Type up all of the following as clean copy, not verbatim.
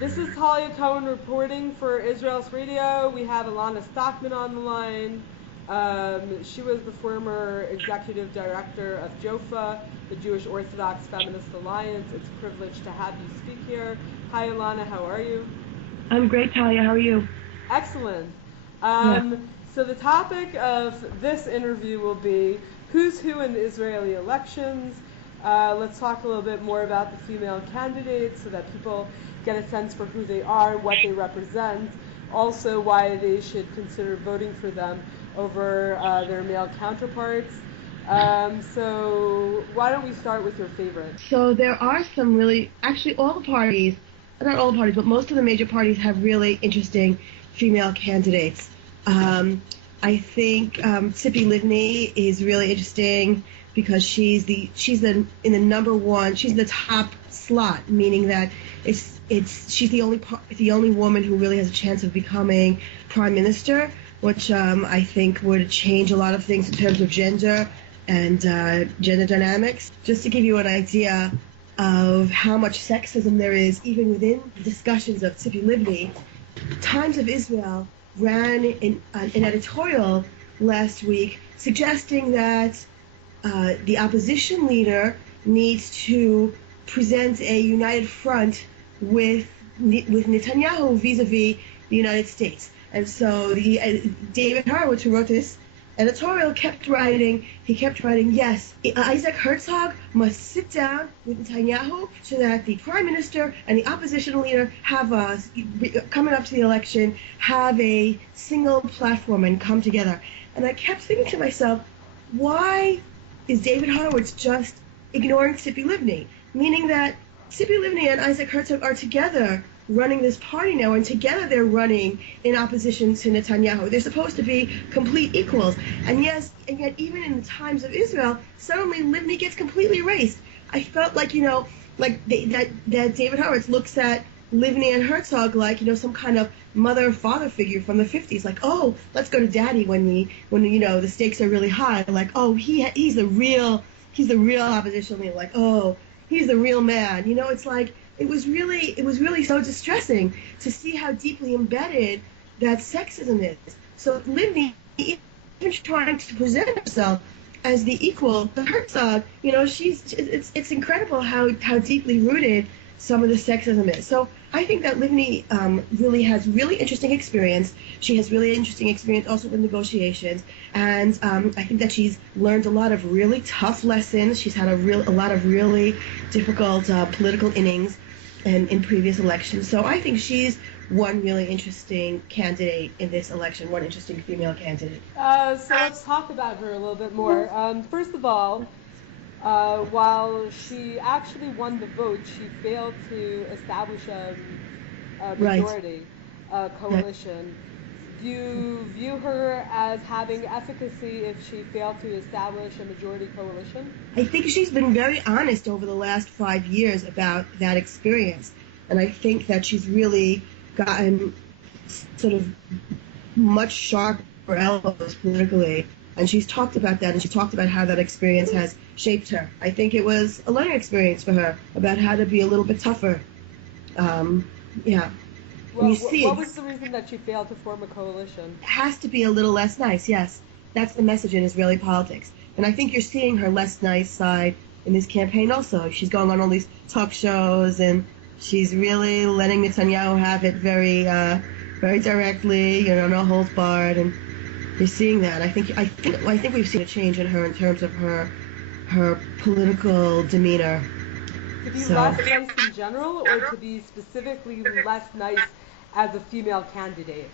This is Talia Cohen reporting for Israel's Radio. We have Elana Sztokman on the line. She was the former executive director of JOFA, the Jewish Orthodox Feminist Alliance. It's a privilege to have you speak here. Hi, Elana. How are you? I'm great, Talia. How are you? Excellent. Yeah. So the topic of this interview will be who's who in the Israeli elections. Let's talk a little bit more about the female candidates so that people get a sense for who they are, what they represent, also why they should consider voting for them over their male counterparts. So why don't we start with your favorite? So there are some really, actually all the parties, not all the parties, but most of the major parties have really interesting female candidates. I think Tzipi Livni is really interesting because she's in the number one, she's in the top slot, meaning that she's the only woman who really has a chance of becoming prime minister, which I think would change a lot of things in terms of gender and gender dynamics. Just to give you an idea of how much sexism there is even within discussions of Tzipi Livni, Times of Israel ran an editorial last week suggesting that the opposition leader needs to present a united front with Netanyahu vis-a-vis the United States. And so David Horowitz, who wrote this editorial, kept writing, yes, Isaac Herzog must sit down with Netanyahu so that the prime minister and the opposition leader have coming up to the election, have a single platform and come together. And I kept thinking to myself, why is David Horowitz just ignoring Tzipi Livni? Meaning that Tzipi Livni and Isaac Herzog are together running this party now, and together they're running in opposition to Netanyahu. They're supposed to be complete equals. And yet even in the Times of Israel, suddenly Livni gets completely erased. I felt like, that David Horowitz looks at Livni and Herzog like, some kind of mother father figure from the 50s, like, oh, let's go to daddy when the stakes are really high, like, oh, he's the real opposition leader, like, oh, he's the real man. It's like it was really so distressing to see how deeply embedded that sexism is. So Livni, even trying to present herself as the equal to Herzog, it's incredible how deeply rooted some of the sexism is. So I think that Livni really has really interesting experience. She has really interesting experience also with negotiations, and I think that she's learned a lot of really tough lessons. She's had a lot of really difficult political innings in previous elections. So I think she's one really interesting candidate in this election, one interesting female candidate. So let's talk about her a little bit more. First of all, while she actually won the vote, she failed to establish a majority coalition. Do you view her as having efficacy if she failed to establish a majority coalition? I think she's been very honest over the last 5 years about that experience. And I think that she's really gotten sort of much sharper elbows politically. And she's talked about that, and she talked about how that experience has shaped her. I think it was a learning experience for her about how to be a little bit tougher. Well, what was the reason that she failed to form a coalition? It has to be a little less nice, yes. That's the message in Israeli politics. And I think you're seeing her less nice side in this campaign also. She's going on all these talk shows, and she's really letting Netanyahu have it very directly, no holds barred, and you're seeing that. I think we've seen a change in her in terms of her political demeanor. To be less nice in general, or to be specifically less nice as a female candidate?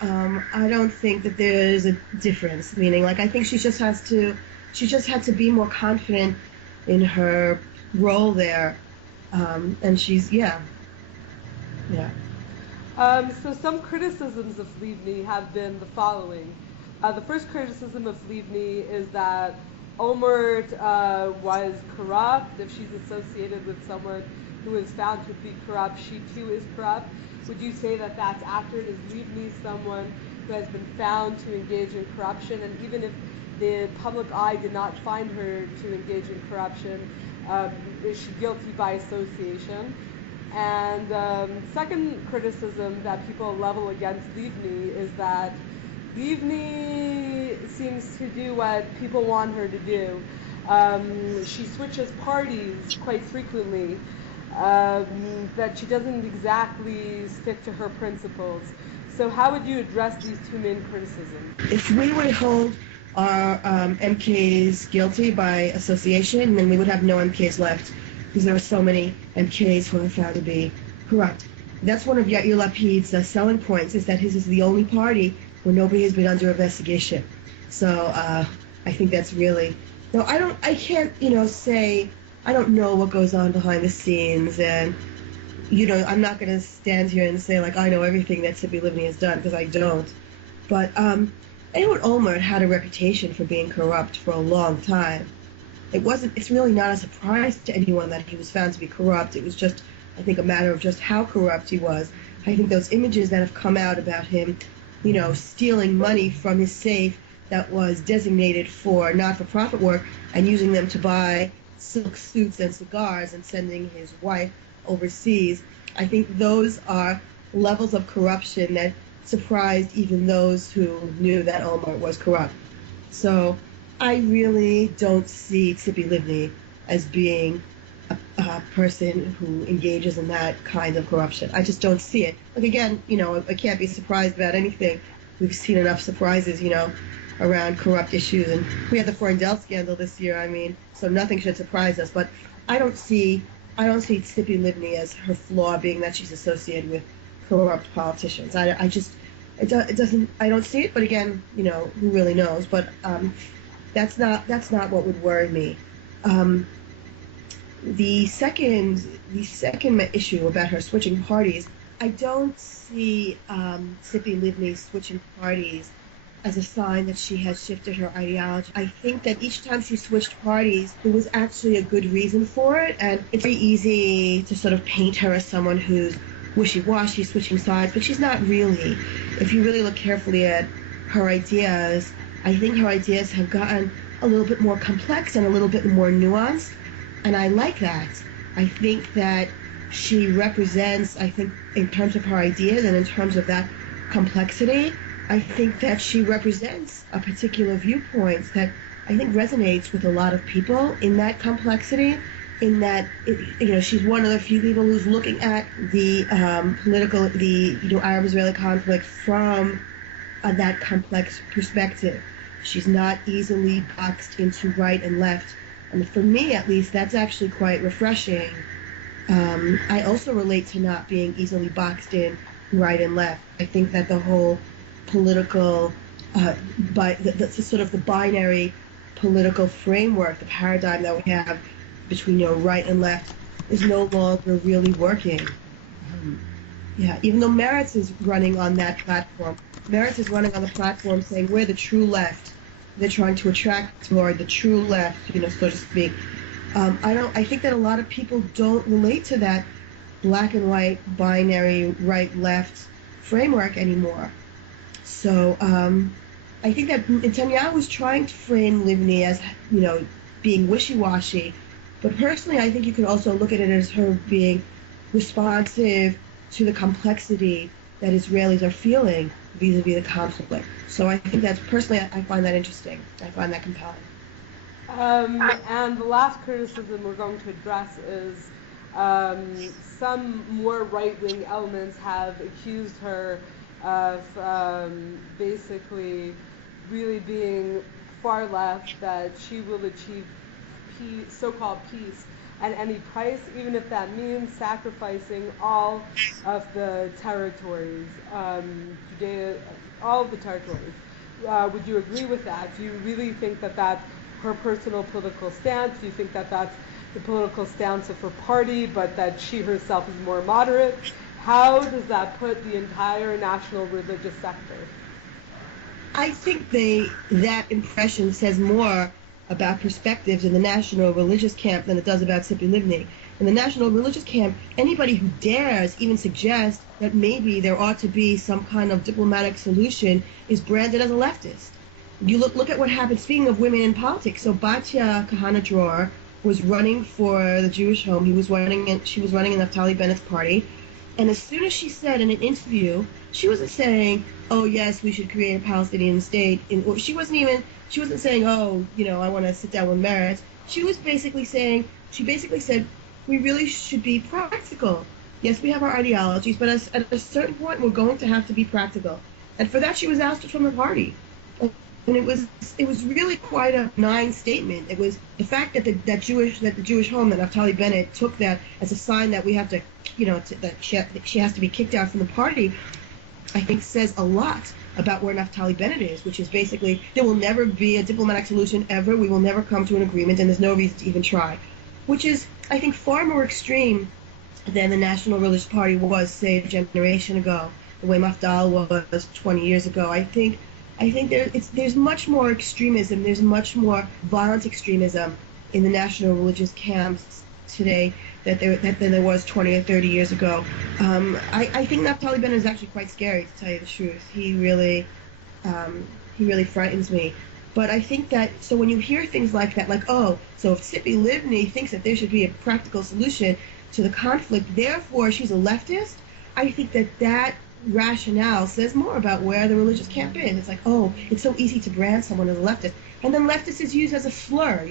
I don't think that there's a difference. Meaning, I think she just had to be more confident in her role there, and she's So some criticisms of Livni have been the following. The first criticism of Livni is that Olmert was corrupt. If she's associated with someone who is found to be corrupt, she too is corrupt. Would you say that that's accurate? Is Livni someone who has been found to engage in corruption? And even if the public eye did not find her to engage in corruption, is she guilty by association? And second criticism that people level against Livni is that Livni seems to do what people want her to do. She switches parties quite frequently, that she doesn't exactly stick to her principles. So how would you address these two main criticisms? If we would hold our MKs guilty by association, then we would have no MKs left, because there are so many MKs who are found to be corrupt. That's one of Yair Lapid's selling points, is that his is the only party where nobody has been under investigation. So I think that's really... No, I can't, say, I don't know what goes on behind the scenes, and, I'm not going to stand here and say, I know everything that Tzipi Livni has done, because I don't. But Ehud Olmert had a reputation for being corrupt for a long time. It's really not a surprise to anyone that he was found to be corrupt. It was just, I think, a matter of just how corrupt he was. I think those images that have come out about him, stealing money from his safe that was designated for not-for-profit work and using them to buy silk suits and cigars and sending his wife overseas, I think those are levels of corruption that surprised even those who knew that Olmert was corrupt. So I really don't see Tzipi Livni as being a person who engages in that kind of corruption. I just don't see it. Again, I can't be surprised about anything. We've seen enough surprises, around corrupt issues, and we had the Freundel scandal this year. So nothing should surprise us. But I don't see Tzipi Livni as her flaw being that she's associated with corrupt politicians. I don't see it. But again, who really knows? But that's not what would worry me. The second issue about her switching parties, I don't see Tzipi Livni switching parties as a sign that she has shifted her ideology. I think that each time she switched parties, there was actually a good reason for it, and it's very easy to sort of paint her as someone who's wishy-washy, switching sides, but she's not really. If you really look carefully at her ideas, I think her ideas have gotten a little bit more complex and a little bit more nuanced, and I like that. I think that she represents, in terms of her ideas and in terms of that complexity, I think that she represents a particular viewpoint that I think resonates with a lot of people in that complexity, in that, she's one of the few people who's looking at the Arab-Israeli conflict from that complex perspective. She's not easily boxed into right and left. And for me, at least, that's actually quite refreshing. I also relate to not being easily boxed in right and left. I think that the whole political, the binary political framework, the paradigm that we have between right and left, is no longer really working. Even though Meretz is running on that platform, Meretz is running on the platform saying we're the true left. They're trying to attract toward the true left, so to speak. I think that a lot of people don't relate to that black and white binary right-left framework anymore. So I think that Netanyahu was trying to frame Livni as, being wishy-washy. But personally, I think you could also look at it as her being responsive to the complexity that Israelis are feeling vis-a-vis the conflict. So I think that's, personally, I find that interesting. I find that compelling. And the last criticism we're going to address is some more right-wing elements have accused her of basically really being far left, that she will achieve peace, so-called peace at any price, even if that means sacrificing all of the territories, Judea, all of the territories. Would you agree with that? Do you really think that that's her personal political stance? Do you think that that's the political stance of her party, but that she herself is more moderate? How does that put the entire national religious sector? I think that impression says more about perspectives in the national religious camp than it does about Tzipi Livni. In the national religious camp, anybody who dares even suggest that maybe there ought to be some kind of diplomatic solution is branded as a leftist. You look at what happened, speaking of women in politics. So Batya Kahana Dror, was running for the Jewish home. She was running in Naftali Bennett's party. And as soon as she said in an interview, she wasn't saying, "Oh yes, we should create a Palestinian state." She wasn't saying, "Oh, I want to sit down with Meretz." She basically said, "We really should be practical. Yes, we have our ideologies, but at a certain point, we're going to have to be practical." And for that, she was ousted from the party. And it was really quite a benign statement. It was the fact that the Jewish home, that Naftali Bennett took that as a sign that we have to, that she has to be kicked out from the party, I think says a lot about where Naftali Bennett is, which is basically there will never be a diplomatic solution ever. We will never come to an agreement, and there's no reason to even try, which is, I think, far more extreme than the National Religious Party was, say, a generation ago, the way Mafdal was 20 years ago. I think there's much more extremism. There's much more violent extremism in the national religious camps today than there was 20 or 30 years ago. I think Naftali Bennett is actually quite scary, to tell you the truth. He really frightens me. But I think that, so when you hear things like that, like, oh, so if Tzipi Livni thinks that there should be a practical solution to the conflict, therefore she's a leftist, I think that rationale says more about where the religious camp is. It's like, oh, it's so easy to brand someone as a leftist. And then leftist is used as a slur,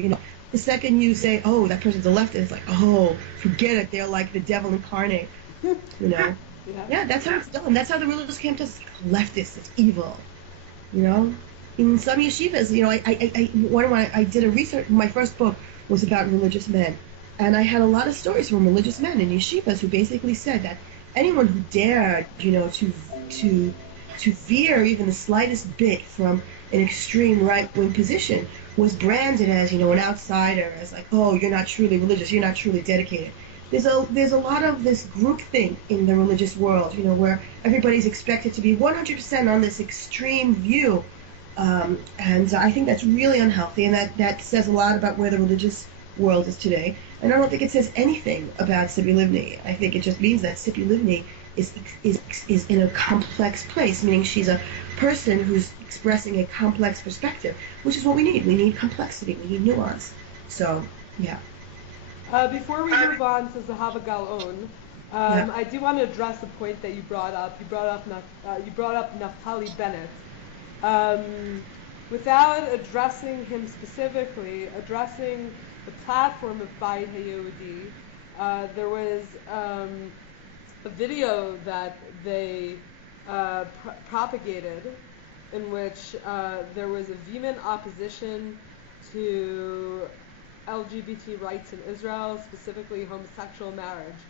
The second you say, oh, that person's a leftist, it's like, oh, forget it, they're like the devil incarnate, Yeah, that's how it's done. That's how the religious camp does. It's leftist, it's evil, In some yeshivas, I did a research, my first book was about religious men. And I had a lot of stories from religious men in yeshivas who basically said that anyone who dared, to veer even the slightest bit from an extreme right-wing position was branded as, an outsider, as like, oh, you're not truly religious, you're not truly dedicated. There's a lot of this groupthink in the religious world, where everybody's expected to be 100% on this extreme view, and I think that's really unhealthy, and that says a lot about where the religious world is today. And I don't think it says anything about Tzipi Livni. I think it just means that Tzipi Livni is in a complex place, meaning she's a person who's expressing a complex perspective, which is what we need. We need complexity. We need nuance. So, yeah. Before we move on to Zahava Gal'on, I do want to address a point that you brought up. You brought up Naftali Bennett. Without addressing him specifically, addressing the platform of Bayit HaYehudi, there was a video that they propagated in which there was a vehement opposition to LGBT rights in Israel, specifically homosexual marriage.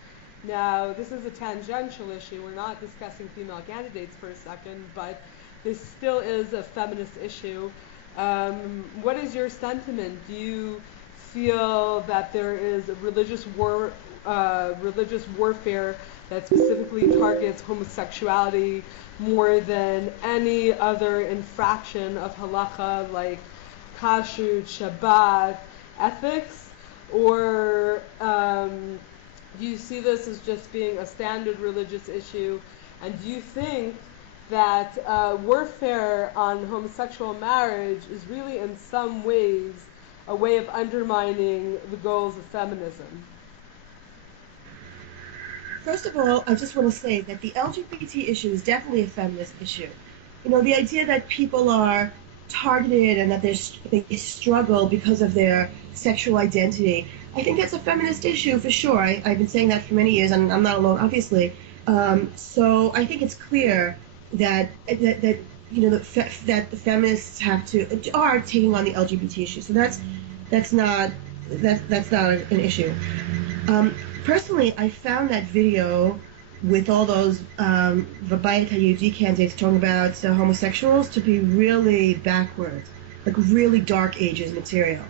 Now, this is a tangential issue. We're not discussing female candidates for a second, but this still is a feminist issue. What is your sentiment? Do you feel that there is a religious warfare that specifically targets homosexuality more than any other infraction of halacha, like kashrut, Shabbat, ethics, or do you see this as just being a standard religious issue? And do you think that warfare on homosexual marriage is really in some ways a way of undermining the goals of feminism? First of all, I just want to say that the LGBT issue is definitely a feminist issue. The idea that people are targeted and that they struggle because of their sexual identity, I think that's a feminist issue for sure. I've been saying that for many years, and I'm not alone, obviously. So I think it's clear that the feminists are taking on the LGBT issue. So that's not an issue. Personally, I found that video with all those Bayit HaYehudi candidates talking about homosexuals to be really backwards, like really dark ages material.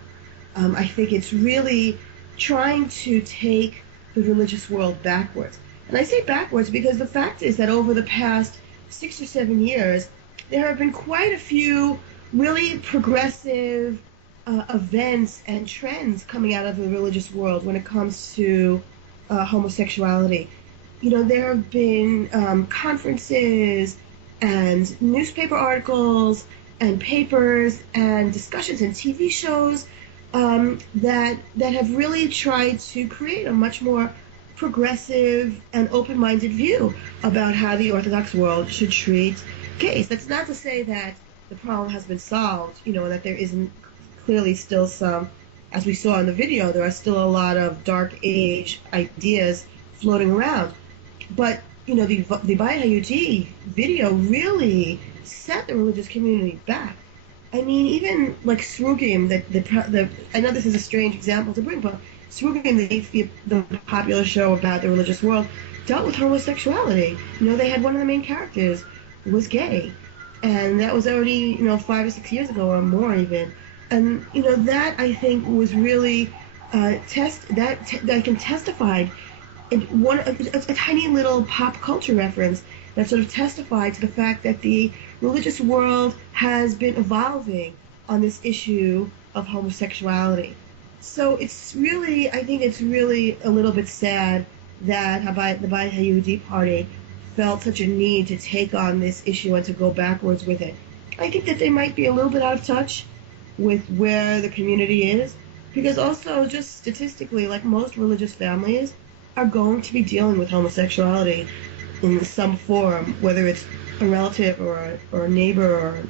I think it's really trying to take the religious world backwards. And I say backwards because the fact is that over the past 6 or 7 years, there have been quite a few really progressive events and trends coming out of the religious world when it comes to homosexuality. There have been conferences and newspaper articles and papers and discussions and TV shows that have really tried to create a much more progressive and open-minded view about how the Orthodox world should treat gays. That's not to say that the problem has been solved, that there isn't clearly still some, as we saw in the video, there are still a lot of dark age ideas floating around. But, the Bayit HaYehudi video really set the religious community back. I mean, even like Srugim, I know this is a strange example to bring, but Srugim, the popular show about the religious world, dealt with homosexuality. They had one of the main characters was gay, and that was already 5 or 6 years ago or more even. And that I think was really that can testify in a tiny little pop culture reference that sort of testified to the fact that the religious world has been evolving on this issue of homosexuality. So I think it's really a little bit sad that the Bayit HaYehudi party felt such a need to take on this issue and to go backwards with it. I think that they might be a little bit out of touch with where the community is, because also just statistically, like most religious families, are going to be dealing with homosexuality in some form, whether it's a relative or a neighbor or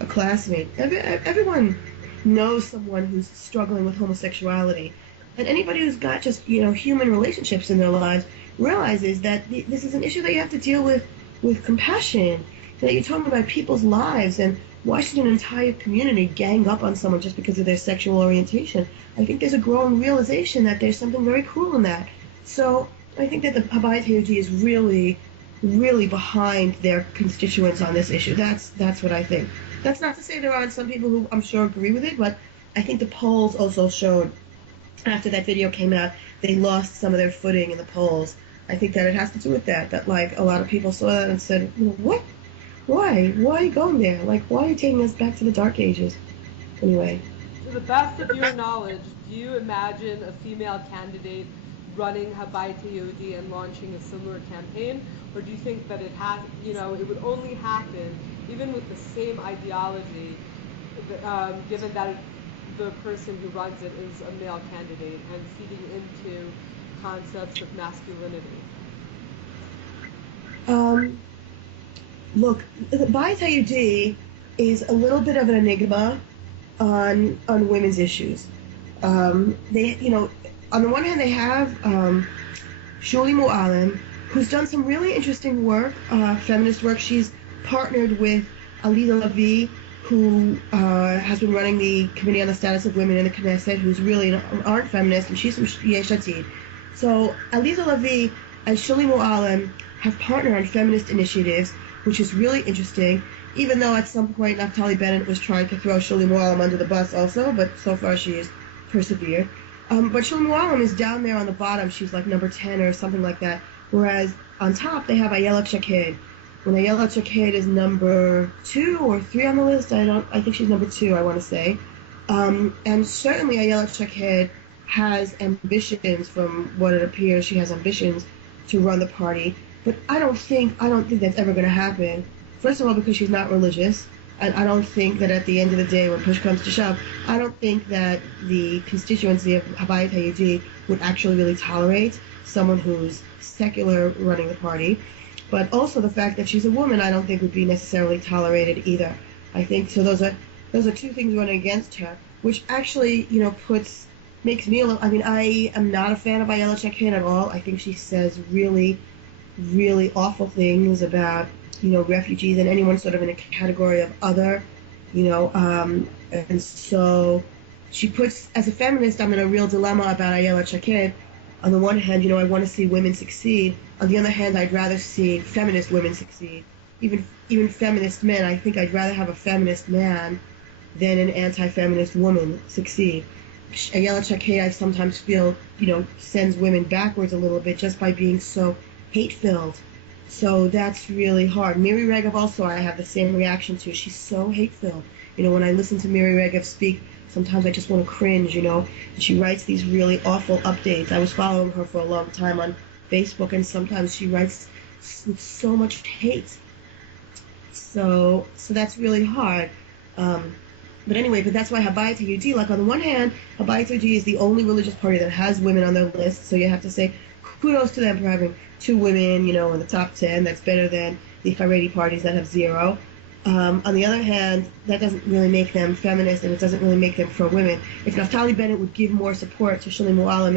a classmate. Everyone knows someone who's struggling with homosexuality, and anybody who's got just human relationships in their lives realizes that this is an issue that you have to deal with compassion. That you're talking about people's lives, and why should an entire community gang up on someone just because of their sexual orientation? I think there's a growing realization that there's something very cruel in that. So I think that the Bayit HaYehudi is really, really behind their constituents on this issue. That's what I think. That's not to say there aren't some people who I'm sure agree with it, but I think the polls also showed, after that video came out, they lost some of their footing in the polls. I think that it has to do with that like a lot of people saw that and said, what? Why? Why are you going there? Like, why are you taking us back to the Dark Ages? Anyway. To the best of your knowledge, do you imagine a female candidate running Bayit HaYehudi and launching a similar campaign? Or do you think that it would only happen, even with the same ideology, given that the person who runs it is a male candidate and feeding into concepts of masculinity? Look, Bayit HaYehudi is a little bit of an enigma on women's issues. They, on the one hand, they have Shuli Mu'alem, who's done some really interesting work, feminist work. She's partnered with Aliza Lavi, who has been running the Committee on the Status of Women in the Knesset, who's really an art feminist, and she's from Yesh Atid. So Aliza Lavi and Shuli Mu'alem have partnered on feminist initiatives, which is really interesting, even though at some point Naftali Bennett was trying to throw Shuli Mu'alem under the bus also, but so far she has persevered. But Shuli Mu'alem is down there on the bottom. She's like number 10 or something like that, whereas on top they have Ayelet Shaked. When Ayelet Shaked is number 2 or 3 on the list, I think she's number 2, I want to say. And certainly Ayelet Shaked has ambitions, from what it appears, she has ambitions to run the party. But I don't think that's ever going to happen. First of all, because she's not religious, and I don't think that at the end of the day, when push comes to shove, I don't think that the constituency of Bayit HaYehudi would actually really tolerate someone who's secular running the party. But also the fact that she's a woman, I don't think would be necessarily tolerated either. I think so. Those are two things running against her, which actually makes me a little. I mean, I am not a fan of Ayelet Shaked at all. I think she says really, really awful things about refugees and anyone sort of in a category of other, and so she puts, as a feminist, I'm in a real dilemma about Ayelet Shaked. On the one hand, I want to see women succeed. On the other hand, I'd rather see feminist women succeed. Even feminist men, I think I'd rather have a feminist man than an anti-feminist woman succeed. Ayelet Shaked, I sometimes feel, sends women backwards a little bit just by being so hate-filled. So that's really hard. Miri Regev also, I have the same reaction to. She's so hate-filled. When I listen to Miri Regev speak, sometimes I just want to cringe, And she writes these really awful updates. I was following her for a long time on Facebook, and sometimes she writes with so much hate. So that's really hard. But anyway, but that's why Habayit Yehudi, like on the one hand, Habayit Yehudi is the only religious party that has women on their list, so you have to say kudos to them for having 2 women, in the top 10. That's better than the Haredi parties that have 0. On the other hand, that doesn't really make them feminist, and it doesn't really make them pro-women. If Naftali Bennett would give more support to Shuli Mualim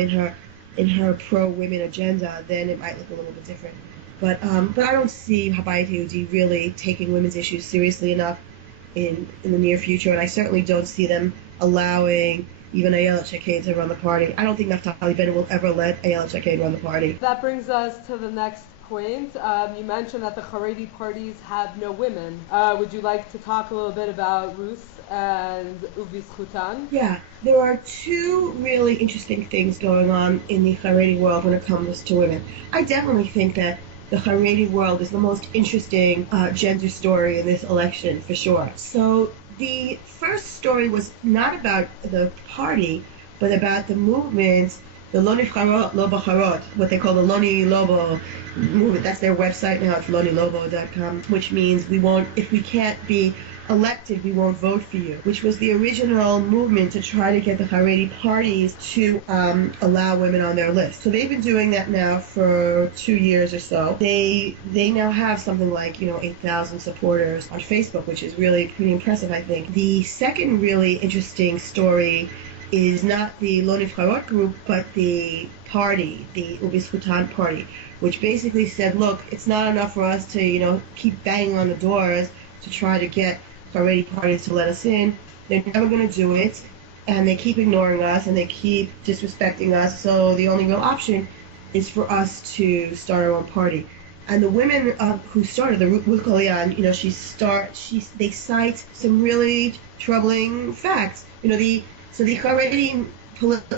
in her pro-women agenda, then it might look a little bit different. But I don't see Habayit Yehudi really taking women's issues seriously enough in the near future, and I certainly don't see them allowing even Ayelet Shaked to run the party. I don't think Naftali Bennett will ever let Ayelet Shaked run the party. That brings us to the next point. You mentioned that the Haredi parties have no women. Would you like to talk a little bit about Rus and Ubizchutan? Yeah, there are 2 really interesting things going on in the Haredi world when it comes to women. I definitely think that the Haredi world is the most interesting gender story in this election, for sure. So the first story was not about the party, but about the movement, the Lo Nivcharot, Lo Bacharot, what they call the Loni Lobo movement. That's their website now. It's lonilobo.com, which means if we can't be elected, we won't vote for you, which was the original movement to try to get the Haredi parties to allow women on their list. So they've been doing that now for 2 years or so. They now have something like 8,000 supporters on Facebook, which is really pretty impressive, I think. The second really interesting story is not the Lo Nivcharot group, but the party, the Ubizchutan party, which basically said, look, it's not enough for us to keep banging on the doors to try to get Haredi parties to let us in. They're never going to do it, and they keep ignoring us, and they keep disrespecting us, so the only real option is for us to start our own party. And the women who started, the Ruth Kalyan, they cite some really troubling facts. So the Haredi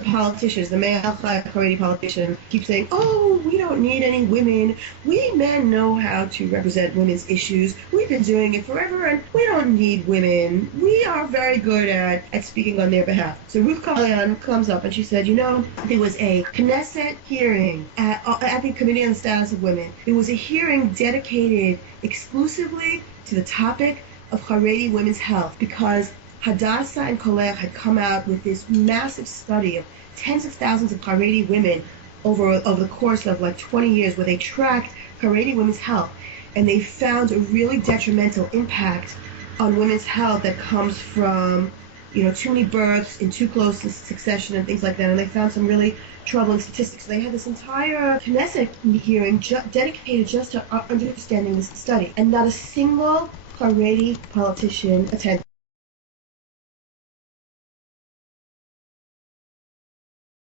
politicians, the male Haredi politicians, keep saying, oh, we don't need any women. We men know how to represent women's issues. We've been doing it forever, and we don't need women. We are very good at speaking on their behalf. So Ruth Kalyan comes up and she said, there was a Knesset hearing at the Committee on the Status of Women. It was a hearing dedicated exclusively to the topic of Haredi women's health, because Hadassah and Kollel had come out with this massive study of tens of thousands of Haredi women over the course of 20 years, where they tracked Haredi women's health, and they found a really detrimental impact on women's health that comes from too many births in too close succession and things like that, and they found some really troubling statistics. So they had this entire Knesset hearing dedicated just to understanding this study, and not a single Haredi politician attended.